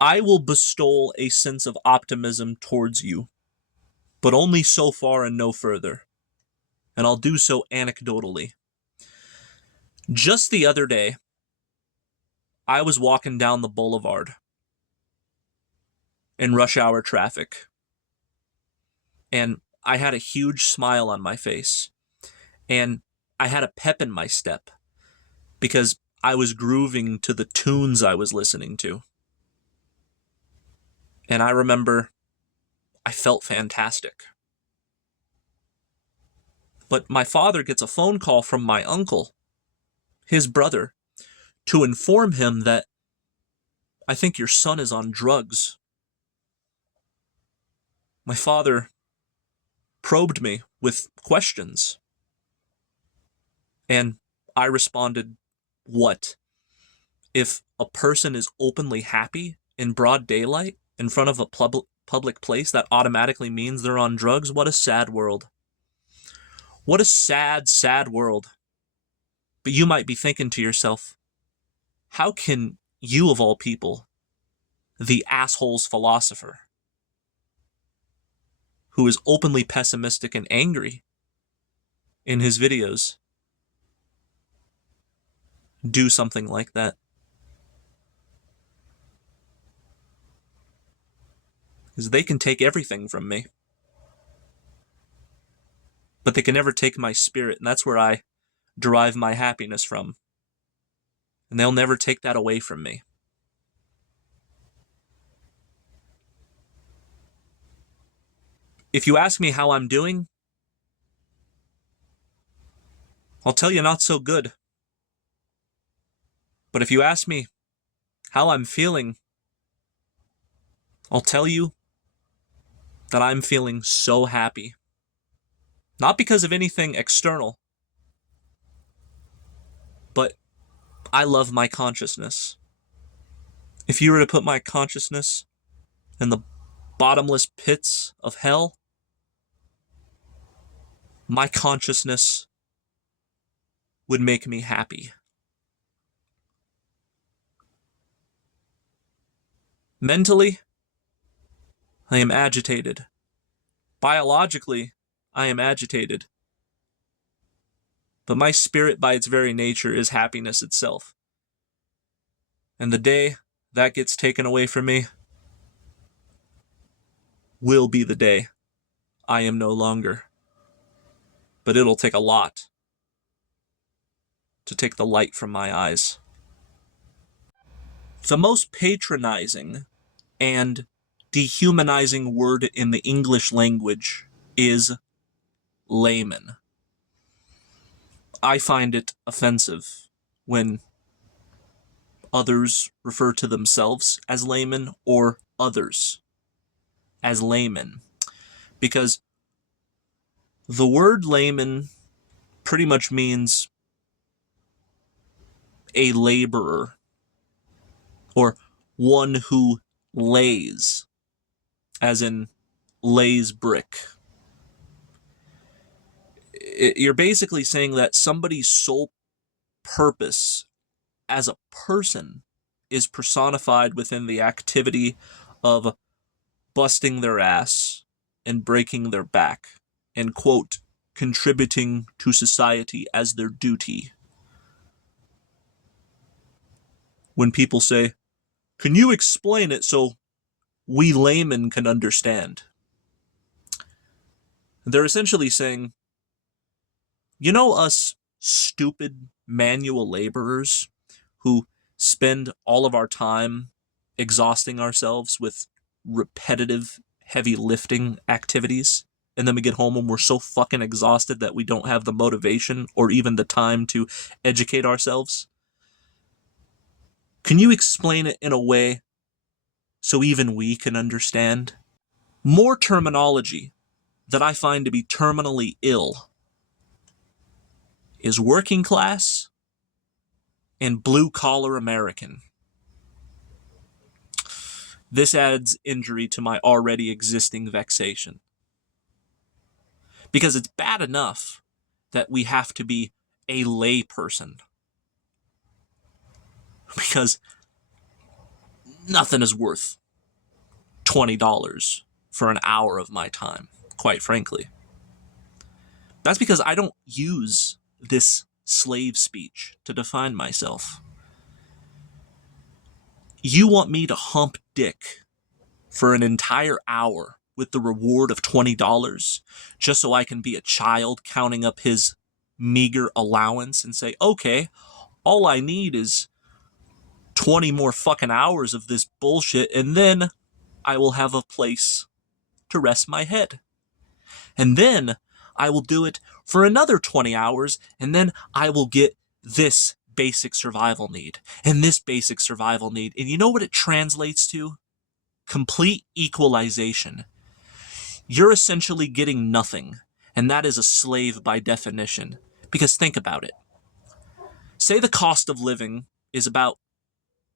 I will bestow a sense of optimism towards you, but only so far and no further. And I'll do so anecdotally. Just the other day, I was walking down the boulevard in rush hour traffic, and I had a huge smile on my face, and I had a pep in my step because I was grooving to the tunes I was listening to. And I remember I felt fantastic. But my father gets a phone call from my uncle, his brother, to inform him that I think your son is on drugs. My father probed me with questions. And I responded, what? If a person is openly happy in broad daylight in front of a public place, that automatically means they're on drugs? What a sad world. What a sad, sad world. But you might be thinking to yourself, how can you, of all people, the asshole's philosopher, who is openly pessimistic and angry in his videos, do something like that? Because they can take everything from me, but they can never take my spirit, and that's where I derive my happiness from. And they'll never take that away from me. If you ask me how I'm doing, I'll tell you not so good. But if you ask me how I'm feeling, I'll tell you that I'm feeling so happy. Not because of anything external, but I love my consciousness. If you were to put my consciousness in the bottomless pits of hell, my consciousness would make me happy. Mentally, I am agitated. Biologically, I am agitated. But my spirit, by its very nature, is happiness itself. And the day that gets taken away from me will be the day I am no longer. But it'll take a lot to take the light from my eyes. The most patronizing and dehumanizing word in the English language is layman. I find it offensive when others refer to themselves as laymen or others as laymen, because the word layman pretty much means a laborer or one who lays, as in lays brick. You're basically saying that somebody's sole purpose as a person is personified within the activity of busting their ass and breaking their back and, quote, contributing to society as their duty. When people say, can you explain it so we laymen can understand? They're essentially saying, you know, us stupid manual laborers who spend all of our time exhausting ourselves with repetitive, heavy lifting activities, and then we get home and we're so fucking exhausted that we don't have the motivation or even the time to educate ourselves? Can you explain it in a way so even we can understand? More terminology that I find to be terminally ill is working class and blue-collar American. This adds injury to my already existing vexation. Because it's bad enough that we have to be a lay person. Because Nothing is worth $20 for an hour of my time, quite frankly. That's because I don't use this slave speech to define myself. You want me to hump dick for an entire hour with the reward of $20 just so I can be a child counting up his meager allowance and say, okay, all I need is 20 more fucking hours of this bullshit, and then I will have a place to rest my head. And then I will do it for another 20 hours, and then I will get this basic survival need and this basic survival need. And you know what it translates to? Complete equalization. You're essentially getting nothing, and that is a slave by definition. Because think about it. Say the cost of living is about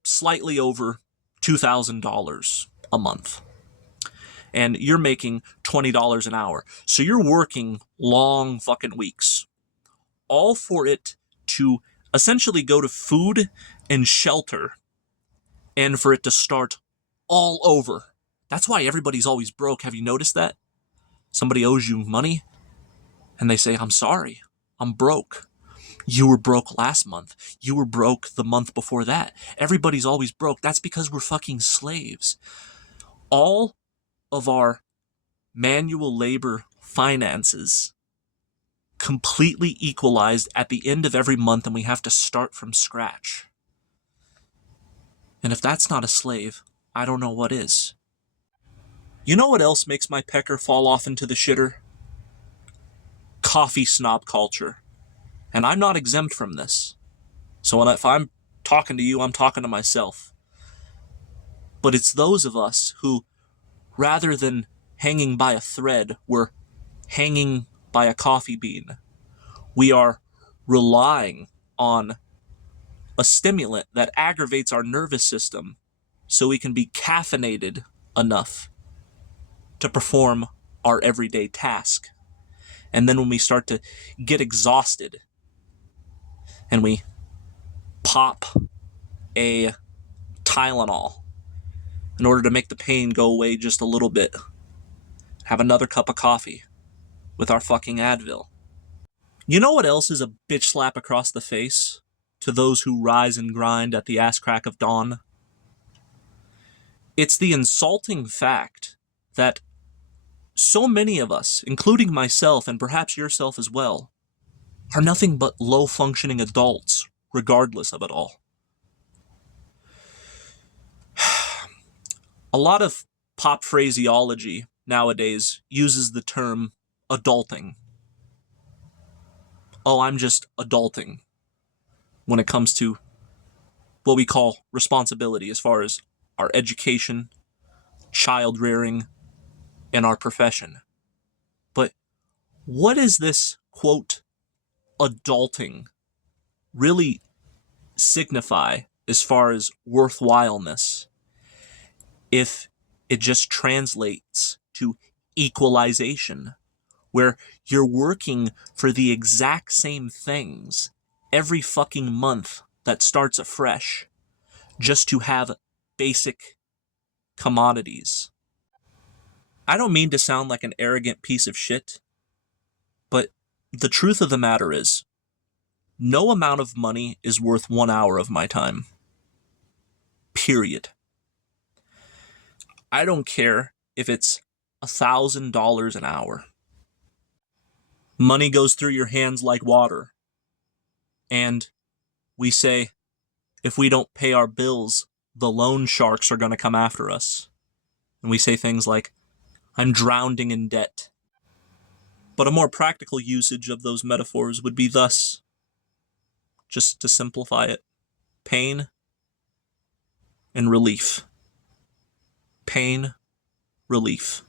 slightly over $2,000 a month, and you're making $20 an hour. So you're working long fucking weeks, all for it to essentially go to food and shelter, and for it to start all over. That's why everybody's always broke. Have you noticed that? Somebody owes you money, and they say, I'm sorry, I'm broke. You were broke last month. You were broke the month before that. Everybody's always broke. That's because we're fucking slaves. All of our manual labor finances completely equalized at the end of every month, and we have to start from scratch. And if that's not a slave, I don't know what is. You know what else makes my pecker fall off into the shitter? Coffee snob culture. And I'm not exempt from this. So if I'm talking to you, I'm talking to myself. But it's those of us who, rather than hanging by a thread, we're hanging by a coffee bean. We are relying on a stimulant that aggravates our nervous system so we can be caffeinated enough to perform our everyday task. And then when we start to get exhausted and we pop a Tylenol in order to make the pain go away just a little bit, have another cup of coffee with our fucking Advil. You know what else is a bitch slap across the face to those who rise and grind at the ass crack of dawn? It's the insulting fact that so many of us, including myself and perhaps yourself as well, are nothing but low-functioning adults, regardless of it all. A lot of pop phraseology nowadays uses the term adulting. Oh, I'm just adulting when it comes to what we call responsibility as far as our education, child rearing, and our profession. But what is this, quote, adulting really signify as far as worthwhileness if it just translates to equalization, where you're working for the exact same things every fucking month that starts afresh just to have basic commodities? I don't mean to sound like an arrogant piece of shit, but the truth of the matter is, no amount of money is worth 1 hour of my time. Period. I don't care if it's $1,000 an hour. Money goes through your hands like water. And we say, if we don't pay our bills, the loan sharks are going to come after us. And we say things like, I'm drowning in debt. But a more practical usage of those metaphors would be thus, just to simplify it, pain and relief. Pain, relief.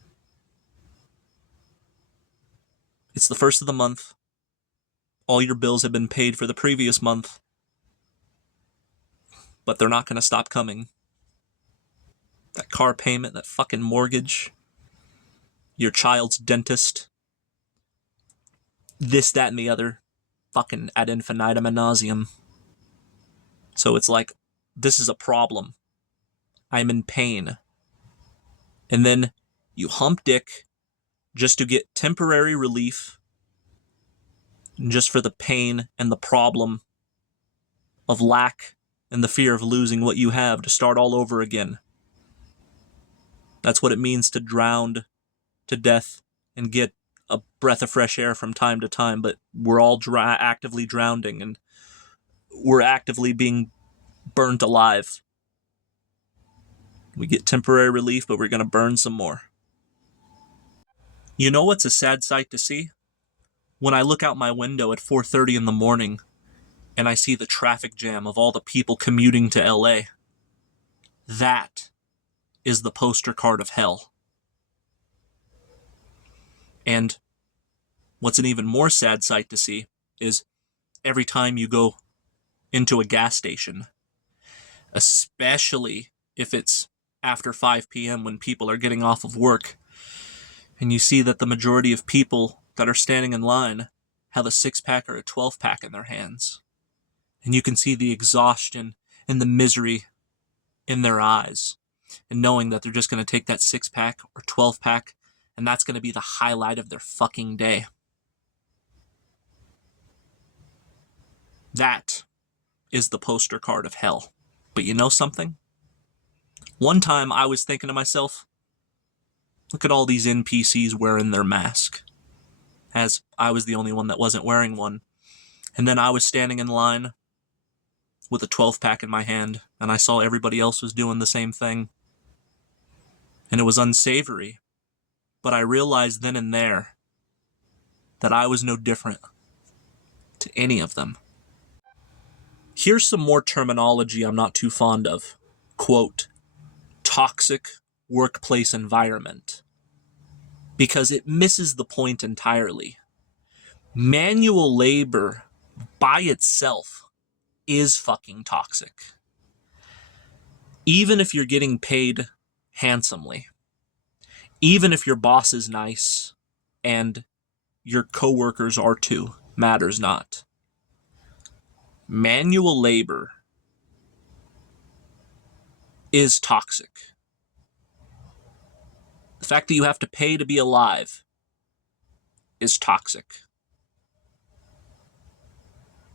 It's the first of the month. All your bills have been paid for the previous month, but they're not going to stop coming. That car payment, that fucking mortgage, your child's dentist, this, that, and the other, fucking ad infinitum and nauseum. So it's like, this is a problem. I'm in pain. And then you hump dick just to get temporary relief, just for the pain and the problem of lack and the fear of losing what you have to start all over again. That's what it means to drown to death and get a breath of fresh air from time to time, but we're all actively drowning, and we're actively being burnt alive. We get temporary relief, but we're going to burn some more. You know what's a sad sight to see? When I look out my window at 4:30 in the morning and I see the traffic jam of all the people commuting to LA. That is the poster card of hell. And what's an even more sad sight to see is every time you go into a gas station, especially if it's after 5 p.m. when people are getting off of work, and you see that the majority of people that are standing in line have a 6-pack or a 12-pack in their hands. And you can see the exhaustion and the misery in their eyes, and knowing that they're just going to take that 6-pack or 12-pack, and that's going to be the highlight of their fucking day. That is the poster card of hell. But you know something? One time I was thinking to myself, look at all these NPCs wearing their mask, as I was the only one that wasn't wearing one. And then I was standing in line with a 12-pack in my hand, and I saw everybody else was doing the same thing. And it was unsavory. But I realized then and there that I was no different to any of them. Here's some more terminology I'm not too fond of. Quote, toxic workplace environment. Because it misses the point entirely. Manual labor by itself is fucking toxic. Even if you're getting paid handsomely, even if your boss is nice and your coworkers are too, matters not. Manual labor is toxic. The fact that you have to pay to be alive is toxic.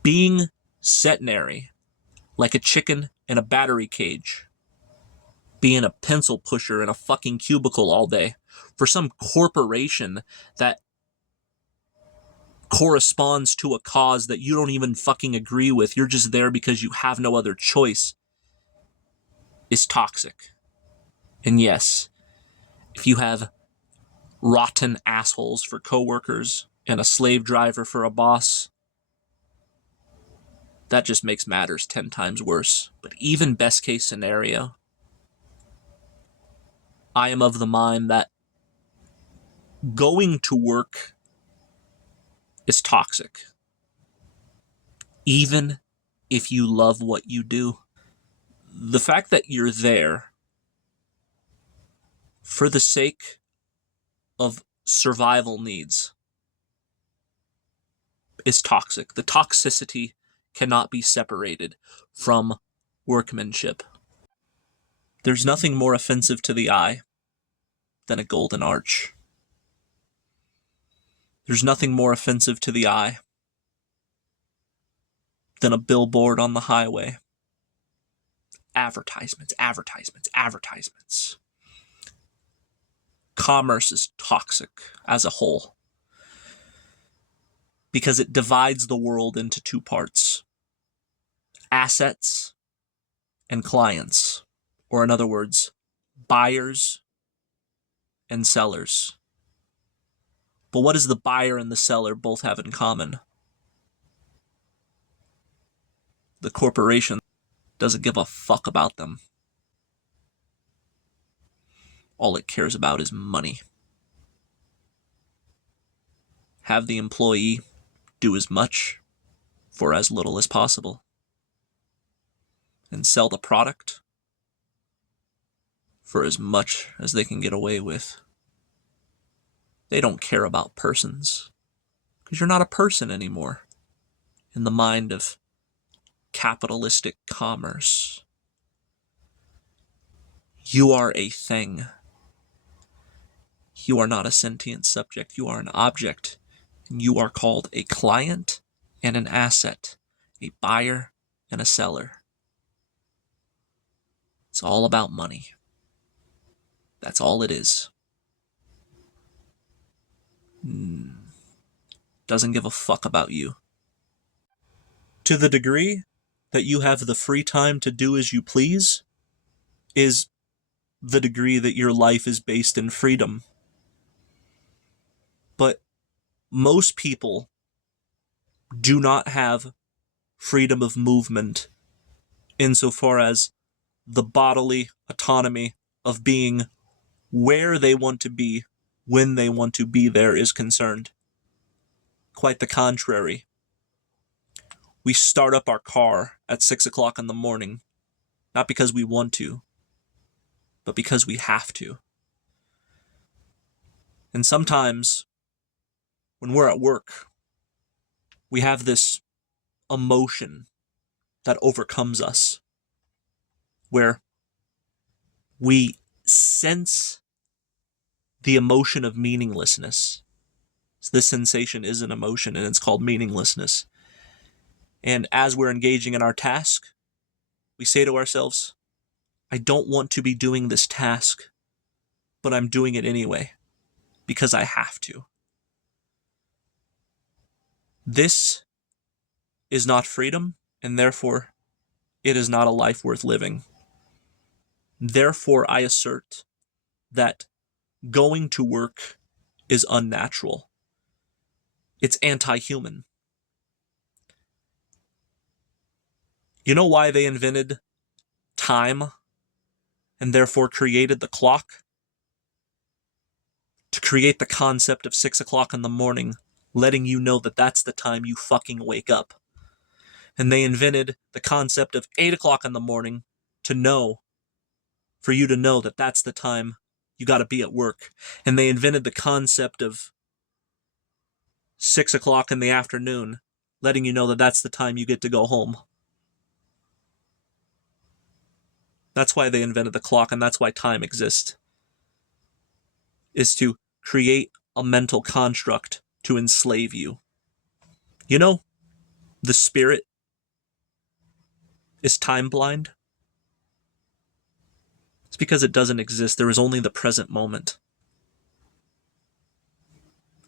Being sedentary, like a chicken in a battery cage, being a pencil pusher in a fucking cubicle all day for some corporation that corresponds to a cause that you don't even fucking agree with, you're just there because you have no other choice, is toxic. And yes, if you have rotten assholes for coworkers and a slave driver for a boss, that just makes matters 10 times worse. But even best case scenario, I am of the mind that going to work is toxic. Even if you love what you do. The fact that you're there for the sake of survival needs is toxic. The toxicity cannot be separated from workmanship. There's nothing more offensive to the eye than a golden arch. There's nothing more offensive to the eye than a billboard on the highway. Advertisements, advertisements, advertisements. Commerce is toxic as a whole because it divides the world into two parts: assets and clients, or in other words, buyers and sellers. But what does the buyer and the seller both have in common? The corporation doesn't give a fuck about them. All it cares about is money. Have the employee do as much for as little as possible, and sell the product for as much as they can get away with. They don't care about persons, because you're not a person anymore in the mind of capitalistic commerce. You are a thing. You are not a sentient subject. You are an object. You are called a client and an asset, a buyer and a seller. It's all about money. That's all it is. Doesn't give a fuck about you. To the degree that you have the free time to do as you please is the degree that your life is based in freedom. But most people do not have freedom of movement insofar as the bodily autonomy of being where they want to be when they want to be there is concerned. Quite the contrary. We start up our car at 6 o'clock in the morning, not because we want to, but because we have to. And sometimes, when we're at work, we have this emotion that overcomes us, where we sense the emotion of meaninglessness. So this sensation is an emotion, and it's called meaninglessness. And as we're engaging in our task, we say to ourselves, I don't want to be doing this task, but I'm doing it anyway, because I have to. This is not freedom, and therefore, it is not a life worth living. Therefore, I assert that going to work is unnatural. It's anti-human. You know why they invented time and therefore created the clock? To create the concept of 6 o'clock in the morning, letting you know that that's the time you fucking wake up. And they invented the concept of 8 o'clock in the morning for you to know that that's the time you gotta be at work. And they invented the concept of 6 o'clock in the afternoon, letting you know that that's the time you get to go home. That's why they invented the clock, and that's why time exists. Is to create a mental construct to enslave you. You know, the spirit is time blind. It's because it doesn't exist. There is only the present moment.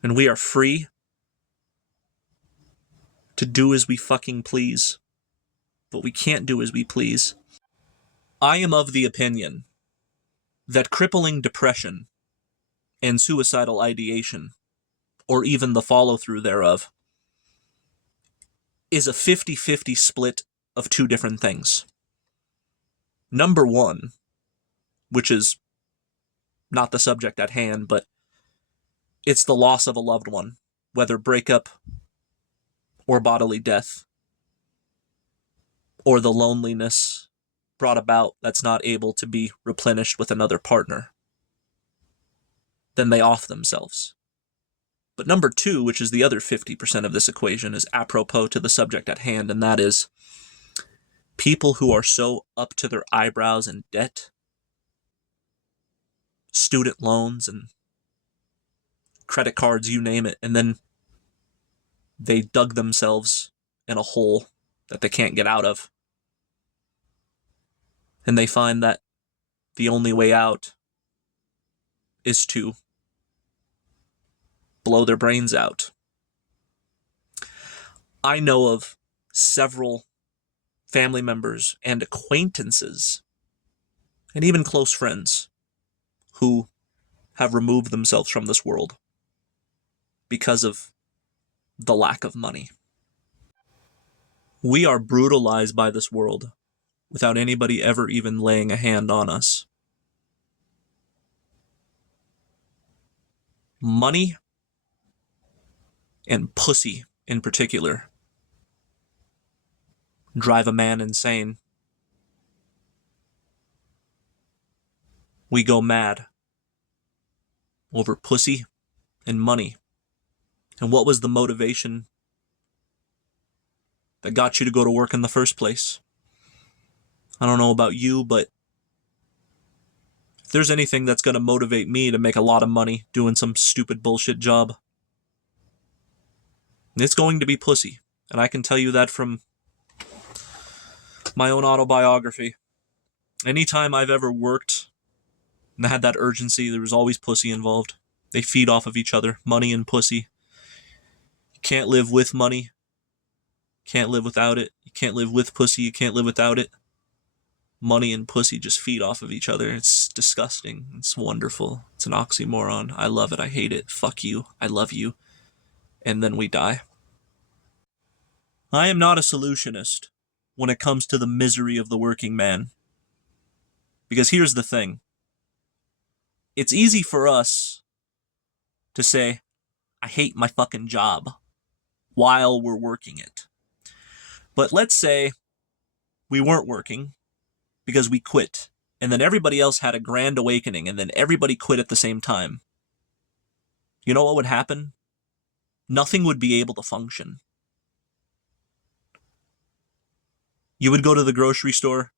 And we are free to do as we fucking please. But we can't do as we please. I am of the opinion that crippling depression and suicidal ideation, or even the follow-through thereof, is a 50-50 split of two different things. Number one, which is not the subject at hand, but it's the loss of a loved one, whether breakup or bodily death, or the loneliness brought about that's not able to be replenished with another partner. Then they off themselves. But number two, which is the other 50% of this equation, is apropos to the subject at hand, and that is people who are so up to their eyebrows in debt, student loans, and credit cards, you name it, and then they dug themselves in a hole that they can't get out of. And they find that the only way out is to blow their brains out. I know of several family members and acquaintances, and even close friends, who have removed themselves from this world because of the lack of money. We are brutalized by this world without anybody ever even laying a hand on us. Money, and pussy in particular, drive a man insane. We go mad over pussy and money. And what was the motivation that got you to go to work in the first place? I don't know about you, but there's anything that's going to motivate me to make a lot of money doing some stupid bullshit job, it's going to be pussy. And I can tell you that from my own autobiography. Anytime I've ever worked and had that urgency, there was always pussy involved. They feed off of each other, money and pussy. You can't live with money. Can't live without it. You can't live with pussy. You can't live without it. Money and pussy just feed off of each other. It's disgusting. It's wonderful. It's an oxymoron. I love it. I hate it. Fuck you. I love you. And then we die. I am not a solutionist when it comes to the misery of the working man. Because here's the thing. It's easy for us to say, I hate my fucking job while we're working it. But let's say we weren't working because we quit, and then everybody else had a grand awakening, and then everybody quit at the same time. You know what would happen? Nothing would be able to function. You would go to the grocery store,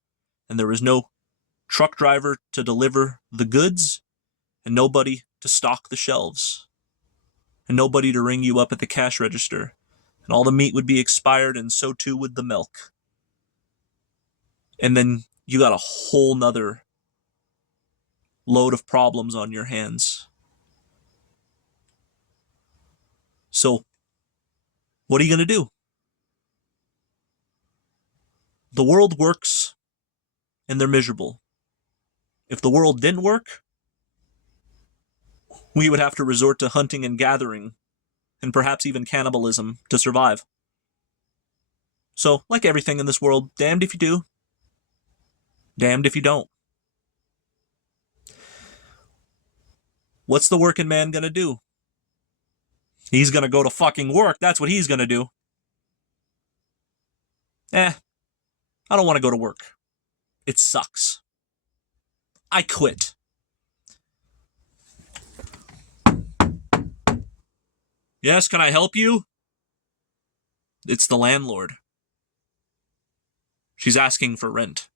and there was no truck driver to deliver the goods, and nobody to stock the shelves, and nobody to ring you up at the cash register, and all the meat would be expired, and so too would the milk. And then you got a whole nother load of problems on your hands. So, what are you going to do? The world works, and they're miserable. If the world didn't work, we would have to resort to hunting and gathering, and perhaps even cannibalism to survive. So, like everything in this world, damned if you do, damned if you don't. What's the working man gonna do? He's gonna go to fucking work. That's what he's gonna do. I don't want to go to work. It sucks. I quit. Yes, can I help you? It's the landlord. She's asking for rent.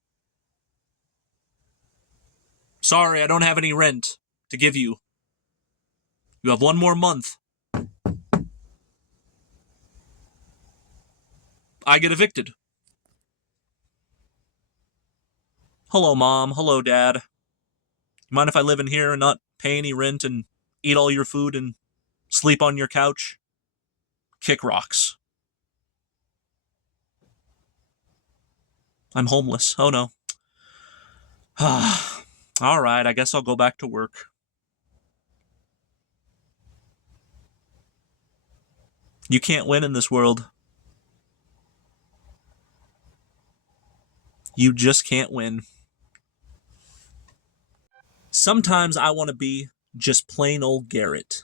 Sorry, I don't have any rent to give you. You have one more month. I get evicted. Hello, Mom. Hello, Dad. You mind if I live in here and not pay any rent and eat all your food and sleep on your couch? Kick rocks. I'm homeless. Oh, no. All right, I guess I'll go back to work. You can't win in this world. You just can't win. Sometimes I want to be just plain old Garrett.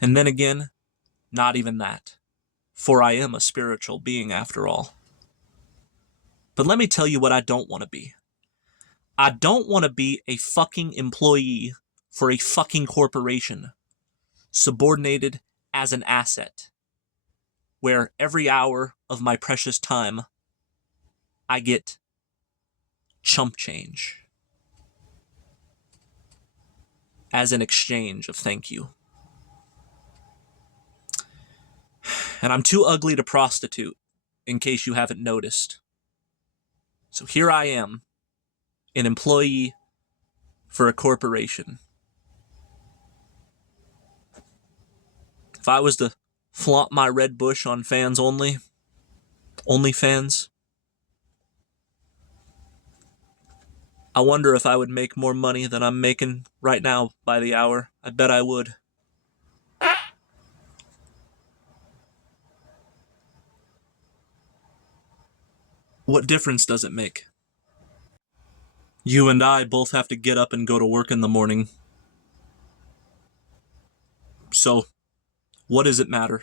And then again, not even that. For I am a spiritual being after all. But let me tell you what I don't want to be. I don't want to be a fucking employee for a fucking corporation, subordinated as an asset, where every hour of my precious time I get chump change as an exchange of thank you. And I'm too ugly to prostitute, in case you haven't noticed. So here I am, an employee for a corporation. If I was to flaunt my red bush on fans only fans, I wonder if I would make more money than I'm making right now by the hour. I bet I would. What difference does it make? You and I both have to get up and go to work in the morning. So, what does it matter?